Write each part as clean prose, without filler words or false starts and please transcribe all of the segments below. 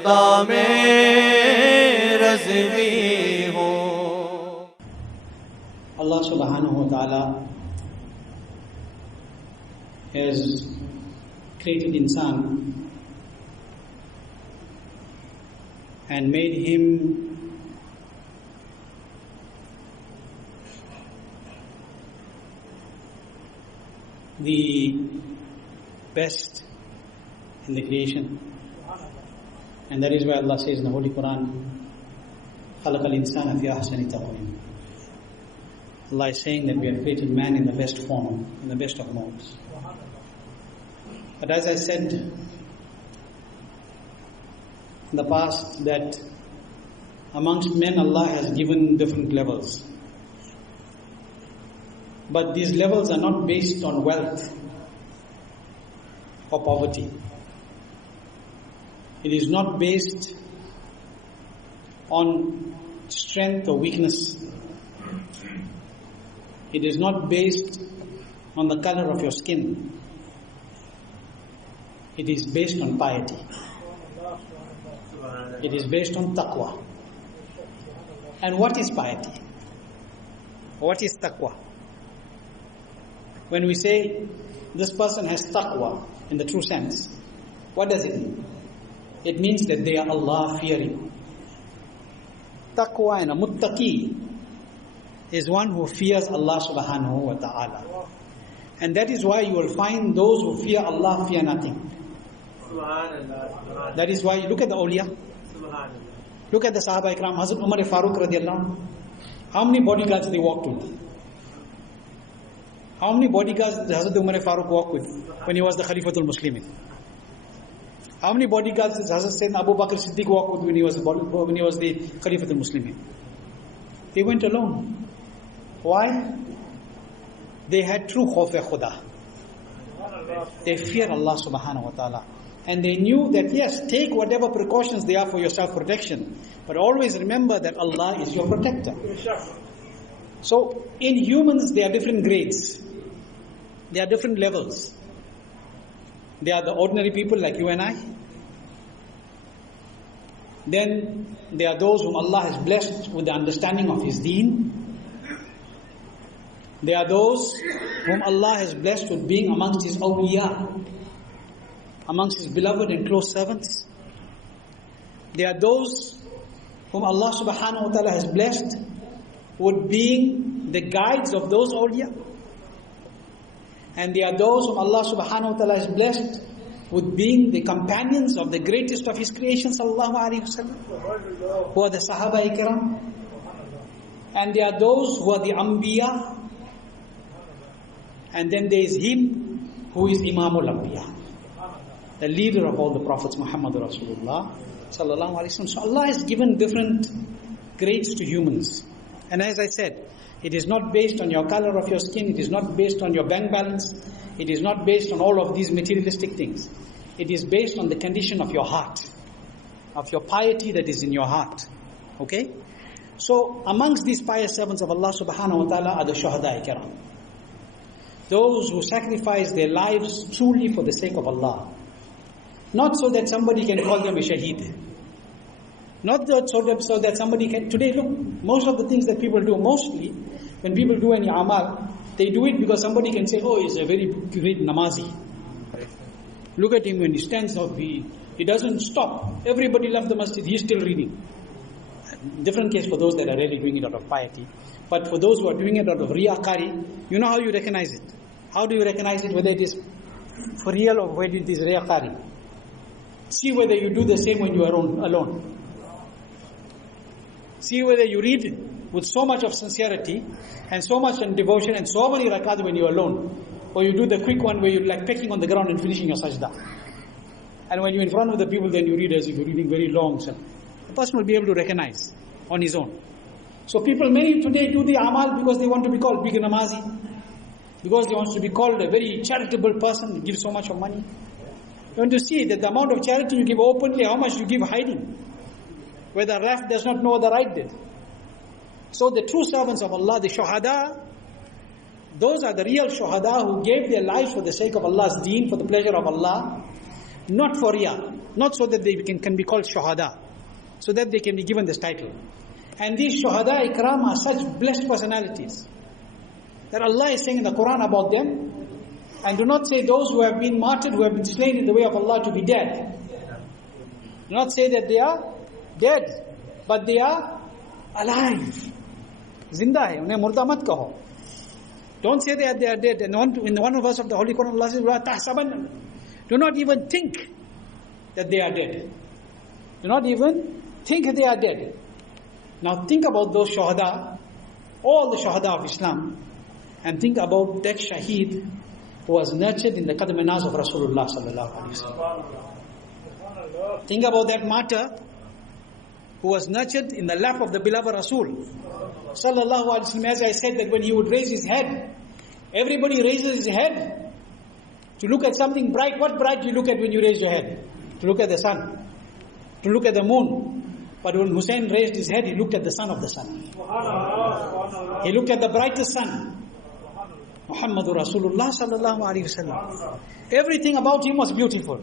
खुदा में रज़वी हो। Allah subhanahu wa ta'ala has created insan and made him the best in the creation. And that is why Allah says in the Holy Quran, خَلَقَ الْإِنسَانَ فِي أَحْسَنِ تَقْوِيمٍ. Allah is saying that we have created man in the best form, in the best of modes. But as I said in the past, that amongst men Allah has given different levels. But these levels are not based on wealth or poverty. It is not based on strength or weakness. It is not based on the color of your skin. It is based on piety. It is based on taqwa. And what is piety? What is taqwa? When we say this person has taqwa in the true sense, what does it mean? It means that they are Allah fearing. Taqwa and a muttaqi is one who fears Allah subhanahu wa ta'ala. And that is why you will find those who fear Allah fear nothing. That is why you look at the awliya. Look at the Sahaba Ikram. Hazrat Umar Farooq radiallahu anhu. How many bodyguards they walked with? How many bodyguards did Hazrat Umar Farooq walk with when he was the Khalifatul Muslimin? How many bodyguards did Hazrat Sayyidina Abu Bakr Siddiq walk with when he was the Khalifatul Muslimin? They went alone. Why? They had true khawf khuda. They fear Allah subhanahu wa ta'ala. And they knew that yes, take whatever precautions they are for your self-protection. But always remember that Allah is your protector. So, in humans there are different grades. There are different levels. There are the ordinary people like you and I. Then there are those whom Allah has blessed with the understanding of His deen. There are those whom Allah has blessed with being amongst His awliya, amongst His beloved and close servants. There are those whom Allah subhanahu wa ta'ala has blessed with being the guides of those awliya. And there are those whom Allah subhanahu wa ta'ala has blessed with being the companions of the greatest of His creation, sallallahu alayhi wa sallam, who are the Sahaba Ikram. And there are those who are the Anbiya. And then there is him who is Imamul Anbiya, the leader of all the prophets, Muhammad Rasulullah sallallahu alaihi wasallam. So Allah has given different grades to humans. And as I said, it is not based on your color of your skin, it is not based on your bank balance, it is not based on all of these materialistic things. It is based on the condition of your heart, of your piety that is in your heart. Okay? So amongst these pious servants of Allah subhanahu wa ta'ala are the Shuhada Kiram. Those who sacrifice their lives truly for the sake of Allah. Not so that somebody can call them a shaheed. Not so that somebody can... Today, look, most of the things that people do, mostly, when people do any amal, they do it because somebody can say, oh, he's a very great namazi. Look at him when he stands up, he doesn't stop. Everybody left the masjid, he's still reading. Different case for those that are really doing it out of piety. But for those who are doing it out of riyakari, you know how you recognize it. How do you recognize it, whether it is for real or whether it is riyakari? See whether you do the same when you are alone. See whether you read with so much of sincerity and so much in devotion and so many rakat when you are alone. Or you do the quick one where you're like pecking on the ground and finishing your sajda. And when you're in front of the people, then you read as if you're reading very long. So the person will be able to recognize on his own. So people many today do the amal because they want to be called big namazi. Because they want to be called a very charitable person, give so much of money. You want to see that the amount of charity you give openly, how much you give hiding. Where the left does not know what the right did. So the true servants of Allah, the shuhada, those are the real shuhada who gave their lives for the sake of Allah's deen, for the pleasure of Allah. Not for riyah. Not so that they can be called shuhada. So that they can be given this title. And these shuhada ikram are such blessed personalities that Allah is saying in the Quran about them. And do not say those who have been martyred, who have been slain in the way of Allah to be dead. Do not say that they are dead, but they are alive. Zinda hai, unhe murda mat kaho. Don't say that they are dead. And in one verse of the Holy Quran, Allah says, "La tahsabanna." Do not even think that they are dead. Do not even think they are dead. Now think about those shuhada, all the shuhada of Islam, and think about that shaheed who was nurtured in the qadam naz of Rasulullah sallallahu alaihi wasallam. Think about that martyr who was nurtured in the lap of the beloved Rasul sallallahu alaihi wasallam. As I said, that when he would raise his head, everybody raises his head to look at something bright. What bright do you look at when you raise your head? To look at the sun, to look at the moon. But when Hussein raised his head, he looked at the son of the sun. He looked at the brightest sun, Muhammadur Rasulullah sallallahu alaihi wasallam. Everything about him was beautiful.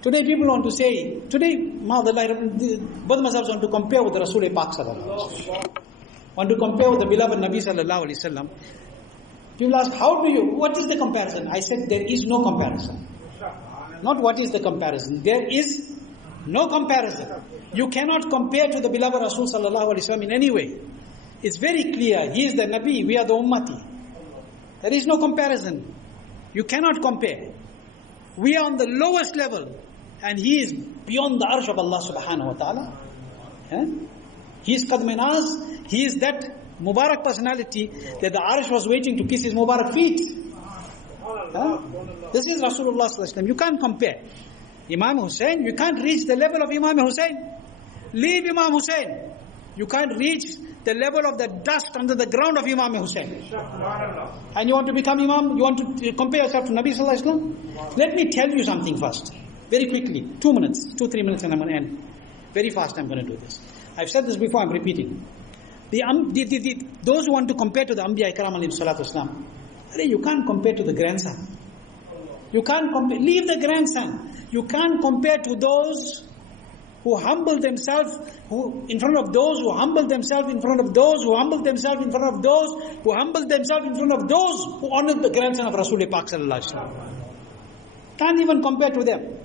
Today people want to say, both mazhabs want to compare with the Rasul Pak sallallahu alaihi wasallam. Want to compare with the beloved Nabi sallallahu alaihi wasallam. People ask, what is the comparison? I said, there is no comparison. Not what is the comparison. There is no comparison. You cannot compare to the beloved Rasul sallallahu alaihi wasallam in any way. It's very clear. He is the Nabi, we are the Ummati. There is no comparison. You cannot compare. We are on the lowest level, and he is beyond the arsh of Allah subhanahu wa ta'ala. He is qadm naz. He is that Mubarak personality that the arsh was waiting to kiss his Mubarak feet. This is Rasulullah sallallahu alaihi wasallam. You can't compare. Imam Hussein, you can't reach the level of Imam Hussein. Leave Imam Hussein. You can't reach the level of the dust under the ground of Imam Hussein. And you want to become Imam, you want to compare yourself to Nabi sallallahu alaihi wasallam? Let me tell you something first. Very quickly. 2 minutes, 2-3 minutes and I'm going to end. Very fast I'm going to do this. I've said this before, I'm repeating. Those who want to compare to the Anbiya Ikram alayhi salatu wasalam, you can't compare to the grandson. You can't compare, leave the grandson. You can't compare to those who humble themselves, in front of those who humble themselves, in front of those who humble themselves, in front of those who humble themselves, in front of those who honored the grandson of Rasul Pak sallallahu alaihi wasallam. Can't even compare to them.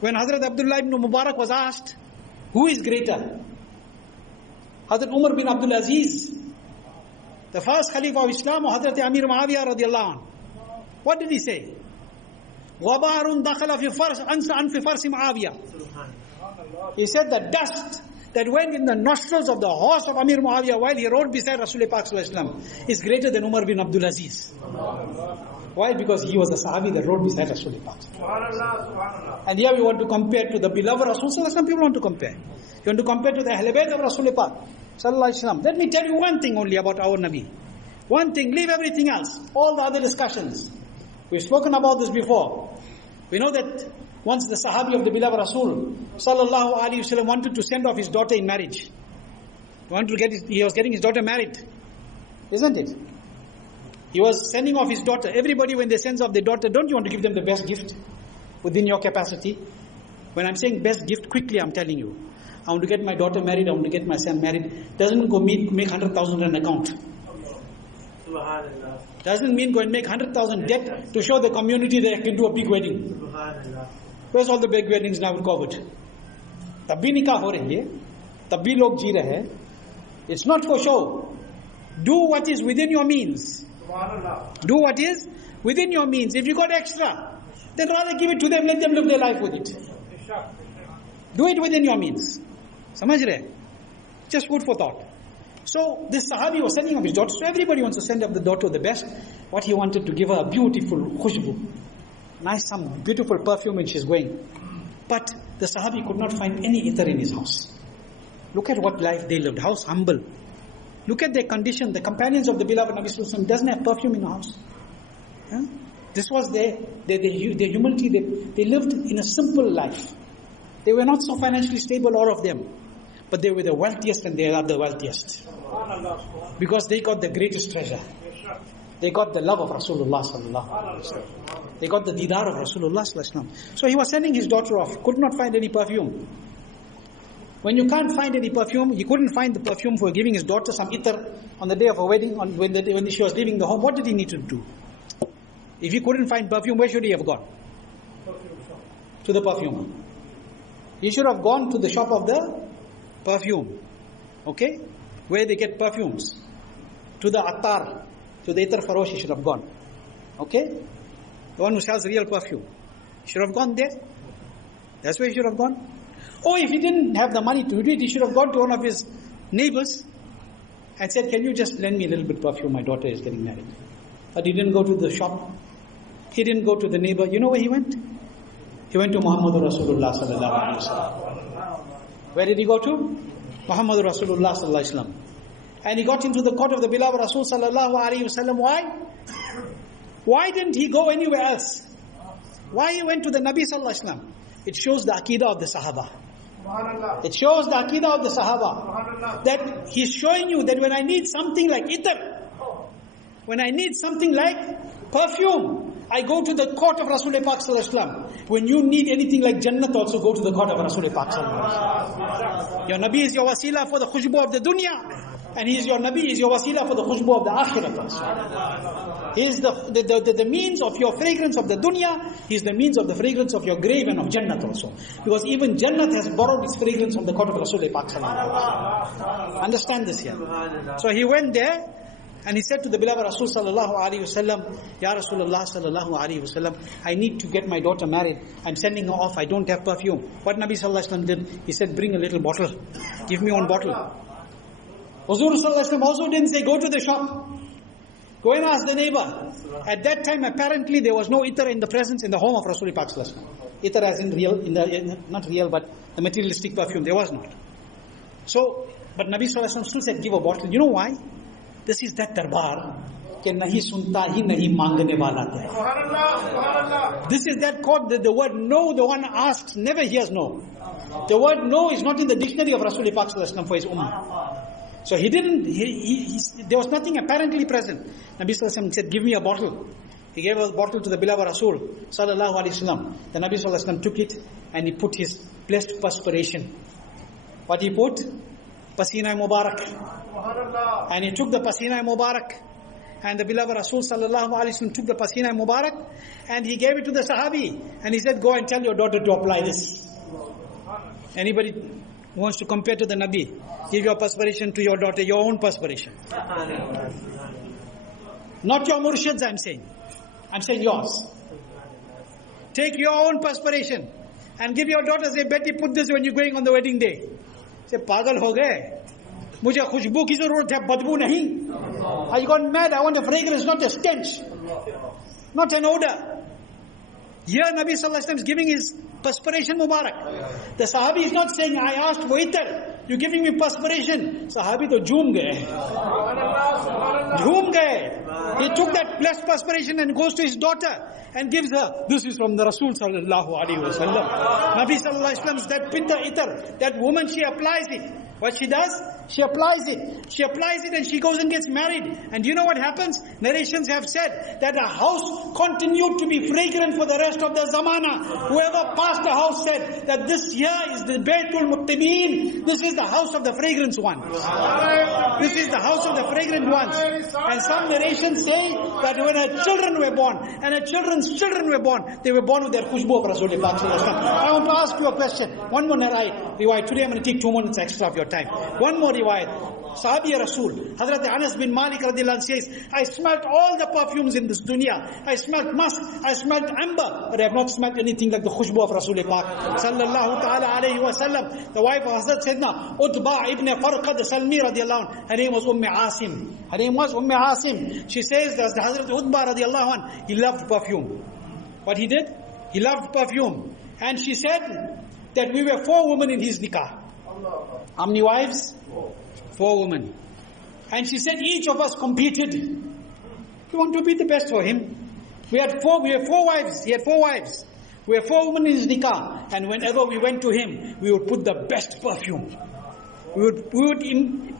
When Hazrat Abdullah ibn Mubarak was asked, who is greater? Hazrat Umar bin Abdul Aziz, the first Khalifa of Islam, or Hazrat Amir Muawiyah radiallahu anh? What did he say? غَبَارٌ دَخَلَ فِي فَرْسِ مُعَاوِيَةٍ. He said the dust that went in the nostrils of the horse of Amir Muawiyah while he rode beside Rasul Pak sallallahu alaihi wasallam is greater than Umar bin Abdul Aziz. Why? Because he was a Sahabi that rode beside Rasul Pak. And here we want to compare to the beloved Rasul sallallahu alaihi wasallam. People want to compare. You want to compare to the Ahl Bayt of Rasul Pak sallallahu alaihi wasallam. Let me tell you one thing only about our Nabi. One thing, leave everything else. All the other discussions. We've spoken about this before. We know that once the Sahabi of the beloved Rasul sallallahu alaihi wasallam wanted to send off his daughter in marriage. He was getting his daughter married. Isn't it? He was sending off his daughter. Everybody, when they send off their daughter, don't you want to give them the best gift within your capacity? When I'm saying best gift, quickly I'm telling you. I want to get my daughter married, I want to get my son married. Doesn't go make 100,000 an account. Doesn't mean go and make 100,000 debt to show the community that I can do a big wedding. Where's all the big weddings now with COVID? तब भी निकाह हो रही है, तब भी लोग जी रहे हैं. It's not for show. Do what is within your means. Do what is within your means. If you got extra, then rather give it to them, let them live their life with it. Do it within your means. Samajh rahe? Just food for thought. So this Sahabi was sending off his daughter. So everybody wants to send up the daughter the best. What he wanted to give her a beautiful khushbu. Nice, some beautiful perfume when she's going. But the Sahabi could not find any itar in his house. Look at what life they lived. House humble. Look at their condition. The companions of the beloved Nabi Sallallahu Alaihi Wasallam doesn't have perfume in the house. This was their humility. They lived in a simple life. They were not so financially stable, all of them. But they were the wealthiest and they are the wealthiest. Because they got the greatest treasure. They got the love of Rasulullah sallallahu alaihi wasallam. They got the didar of Rasulullah sallallahu alaihi wasallam. So he was sending his daughter off, could not find any perfume. When you can't find any perfume, he couldn't find the perfume for giving his daughter some itar on the day of her wedding, when she was leaving the home. What did he need to do? If he couldn't find perfume, where should he have gone? To the perfumer. He should have gone to the shop of the perfume. Okay? Where they get perfumes. To the attar, to the itar farosh he should have gone. Okay? The one who sells real perfume. He should have gone there. That's where he should have gone. Or if he didn't have the money to do it, he should have gone to one of his neighbors and said, can you just lend me a little bit of perfume? My daughter is getting married. But he didn't go to the shop. He didn't go to the neighbor. You know where he went? He went to Muhammadur Rasulullah sallallahu alaihi wasallam. Where did he go to? Muhammadur Rasulullah sallallahu alaihi wasallam. And he got into the court of the beloved Rasul sallallahu alaihi wasallam. Why? Why didn't he go anywhere else? Why he went to the Nabi sallallahu alaihi wasallam? It shows the aqidah of the Sahaba. It shows the aqidah of the Sahaba. That he's showing you that when I need something like itar, when I need something like perfume, I go to the court of Rasulullah Pak sallallahu alaihi wasallam. When you need anything like Jannat, also go to the court of Rasulullah Pak sallallahu alaihi wasallam. Your Nabi is your wasila for the khushbu of the dunya. And he is your Nabi, is your wasila for the khushbu of the akhirah. He is the means of your fragrance of the dunya. He is the means of the fragrance of your grave and of Jannat also. Because even Jannat has borrowed its fragrance from the court of Rasulullah Pak sallallahu alaihi wasallam. Understand this here. So he went there and he said to the beloved Rasul sallallahu alaihi wasallam, Ya Rasulullah sallallahu alaihi wasallam, I need to get my daughter married. I'm sending her off. I don't have perfume. What Nabi sallallahu alaihi wasallam did? He said, bring a little bottle. Give me one bottle. Huzur sallallahu alaihi wasallam also didn't say, go to the shop. Go and ask the neighbor. At that time, apparently, there was no itar in the presence in the home of Rasulullah Pak sallallahu alaihi wasallam. Itar as in real, not real, but the materialistic perfume. There was not. So, but Nabi sallallahu alaihi wasallam still said, give a bottle. You know why? This is that darbar कि नहीं सुनता ही नहीं मांगने वाला है. This is that court that the word no, the one asks, never hears no. The word no is not in the dictionary of Rasulullah Pak sallallahu alaihi wasallam for his ummah. So he didn't, there was nothing apparently present. Nabi sallallahu alaihi wasallam said, give me a bottle. He gave a bottle to the beloved Rasul sallallahu alaihi wasallam. The Nabi sallallahu alaihi wasallam took it and he put his blessed perspiration. What he put? Pasina Mubarak. And he took the Pasina Mubarak. And the beloved Rasul sallallahu alaihi wasallam took the Pasina Mubarak and he gave it to the Sahabi. And he said, go and tell your daughter to apply this. Anybody who wants to compare to the Nabi, give your perspiration to your daughter, your own perspiration. Not your murshids, I'm saying. I'm saying yours. Take your own perspiration and give your daughter, say, Betty, put this when you're going on the wedding day. Say, pagal ho gaye. Mujhe khushbu ki zarurat hai, badbu nahi. I got mad, I want a fragrance, not a stench. Not an odor. Here Nabi sallallahu alaihi wasallam is giving his perspiration Mubarak. The Sahabi is not saying, I asked for itar, you're giving me perspiration. Sahabi to jhoom gaye. Jhoom gaye. He took that blessed perspiration and goes to his daughter and gives her. This is from the Rasul sallallahu alaihi wasallam. Nabi sallallahu alaihi wasallam is that pinta itar. That woman, she applies it. What she does? She applies it. She applies it and she goes and gets married. And you know what happens? Narrations have said that a house continued to be fragrant for the rest of the zamana. Whoever passed the house said that this here is the Baytul Muttaqin. This is the house of the fragrance ones. This is the house of the fragrant ones. And some narrations say that when her children were born and her children's children were born, they were born with their khushbu of Rasulullah. I want to ask you a question. One more riwayat. Today I'm going to take 2 minutes extra of your time. One more riwayat. Sahabi Rasul, Hazrat Anas bin Malik radiallahu anh says, I smelt all the perfumes in this dunya. I smelt musk, I smelt amber, but I have not smelt anything like the khushbu of Rasulullah Pak sallallahu ta'ala alayhi wa sallam. The wife of Hazrat Sayyidina Utba ibn Farqad Salmi radiallahu anh, her name was Asim. Her name was Asim. She says that the Hazrat Utba radiallahu anh, he loved perfume. What he did? He loved perfume. And she said that we were 4 women in his nikah. How many wives? 4 women. And she said each of us competed. We want to be the best for him. We had 4 wives. He had 4 wives. We had 4 women in his nikah. And whenever we went to him, we would put the best perfume. We would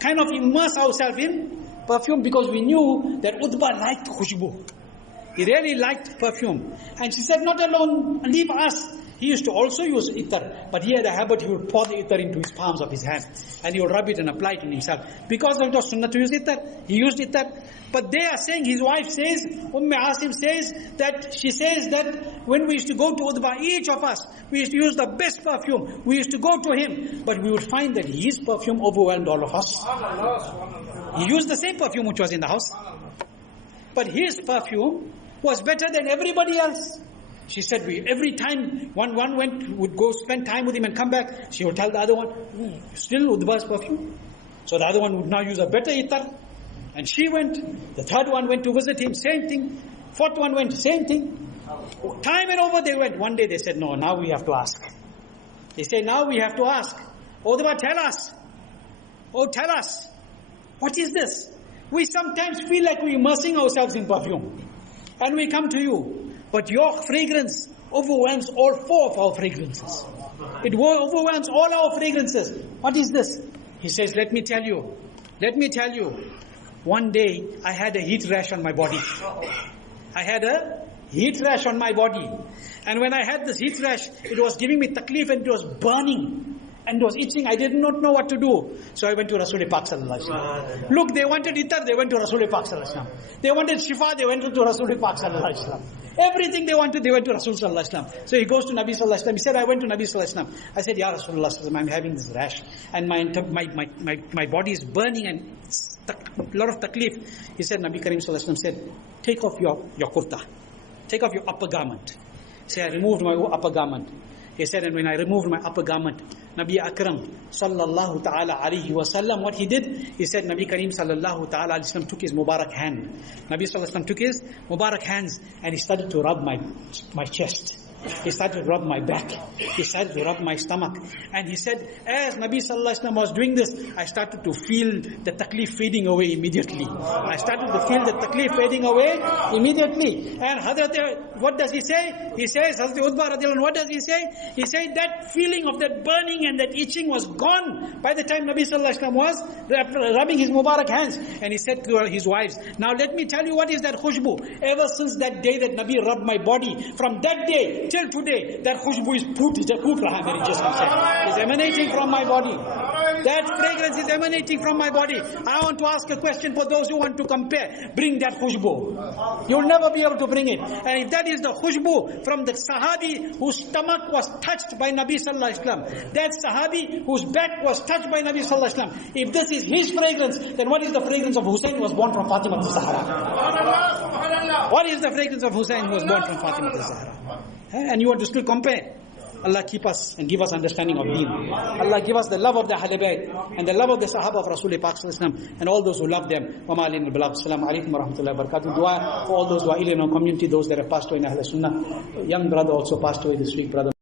kind of immerse ourselves in perfume because we knew that Utbah liked khushbu. He really liked perfume. And she said, not alone, leave us. He used to also use ittar, but he had a habit, he would pour the ittar into his palms of his hand, and he would rub it and apply it on himself. Because it was sunnah to use ittar, he used ittar. But they are saying, his wife says, Asim says, that she says that when we used to go to Utbah, each of us, we used to use the best perfume. We used to go to him, but we would find that his perfume overwhelmed all of us. He used the same perfume which was in the house, but his perfume was better than everybody else. She said, every time one would go spend time with him and come back, she would tell the other one, still Utbah's perfume. So the other one would now use a better ittar. And she went. The third one went to visit him, same thing. Fourth one went, same thing. Time and over they went. One day they said, no, now we have to ask. They say, now we have to ask. Utbah, tell us. Oh, tell us. What is this? We sometimes feel like we're immersing ourselves in perfume. And we come to you. But your fragrance overwhelms all four of our fragrances. It overwhelms all our fragrances. What is this? He says, let me tell you. One day, I had a heat rash on my body. I had a heat rash on my body. And when I had this heat rash, it was giving me taklif and it was burning. And it was itching. I did not know what to do. So I went to Rasul Pak Sallallahu Alaihi Wasallam. Look, they wanted ittar, they went to Rasul Pak Sallallahu Alaihi Wasallam. They wanted shifa, they went to Rasul Pak Sallallahu Alaihi Wasallam. Everything they wanted, they went to Rasul Sallallahu Alaihi Wasallam. So he goes to Nabi Sallallahu Alaihi Wasallam. He said, I went to Nabi Sallallahu Alaihi Wasallam. I said, Ya Rasulullah Sallallahu Alaihi Wasallam, I'm having this rash. And my body is burning and a lot of taklif. He said, Nabi Karim Sallallahu Alaihi Wasallam said, take off your kurta. Take off your upper garment. Say, I removed my upper garment. He said, and when I removed my upper garment, Nabi Akram sallallahu ta'ala alayhi wa sallam, what he did, he said, Nabi Kareem sallallahu ta'ala alayhi wa sallam took his Mubarak hand. Nabi sallallahu alayhi wa sallam took his Mubarak hands and he started to rub my chest. He started to rub my back. He started to rub my stomach. And he said, as Nabi sallallahu alaihi wasallam was doing this, I started to feel the taklif fading away immediately. I started to feel the taklif fading away immediately. And Hazrat, what does he say? He says, Hazrat Utbah radiallahu anhu, what does he say? He said that feeling of that burning and that itching was gone by the time Nabi sallallahu alaihi wasallam was rubbing his Mubarak hands. And he said to his wives, now let me tell you what is that khushbu. Ever since that day that Nabi rubbed my body, from that day till today, that khushbu is emanating from my body. That fragrance is emanating from my body. I want to ask a question for those who want to compare. Bring that khushbu. You'll never be able to bring it. And if that is the khushbu from the sahabi whose stomach was touched by Nabi sallallahu alaihi wasallam, that sahabi whose back was touched by Nabi sallallahu alaihi wasallam, if this is his fragrance, then what is the fragrance of Hussein who was born from Fatima al-Zahra? What is the fragrance of Hussein who was born from Fatima al-Zahra? And you want to still compare? Allah keep us and give us understanding of deen. Allah give us the love of the Ahlul Bayt and the love of the Sahaba of Rasul Pak Sallallahu Alaihi Wasallam and all those who love them. Wa ma alayna bil-balagh. Assalamu alaikum wa rahmatullahi wa barakatuh. Dua for all those who are ill in our community, those that have passed away in Ahlul Sunnah. Young brother also passed away this week, brother.